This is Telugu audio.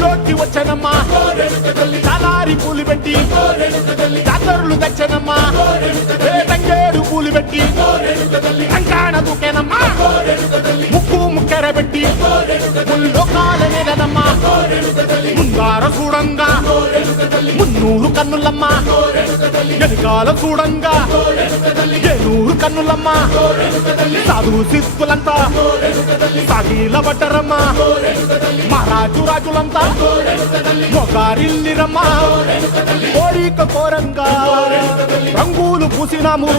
ఊళ్ళోకి వచ్చనమ్మా చాలారి పూలు పెట్టి జాతరులు తెచ్చనమ్మా తంగేడు పూలు పెట్టి కంకాణ దూకేనమ్మా ముక్కు ముక్కెర పెట్టి ముల్లోకాల నేలనమ్మా ముందార చూడంగా మున్నూరు కన్నులమ్మా వెనకాల చూడంగా ఏనూరు కన్నులమ్మా సాధువు సిద్ధులంతా సాగిల పడ్డరమ్మా మహారాజు రాజులంతా మొగారిల్లిరమ్మా కోరిక కోరంగా రంగులు పూసినాము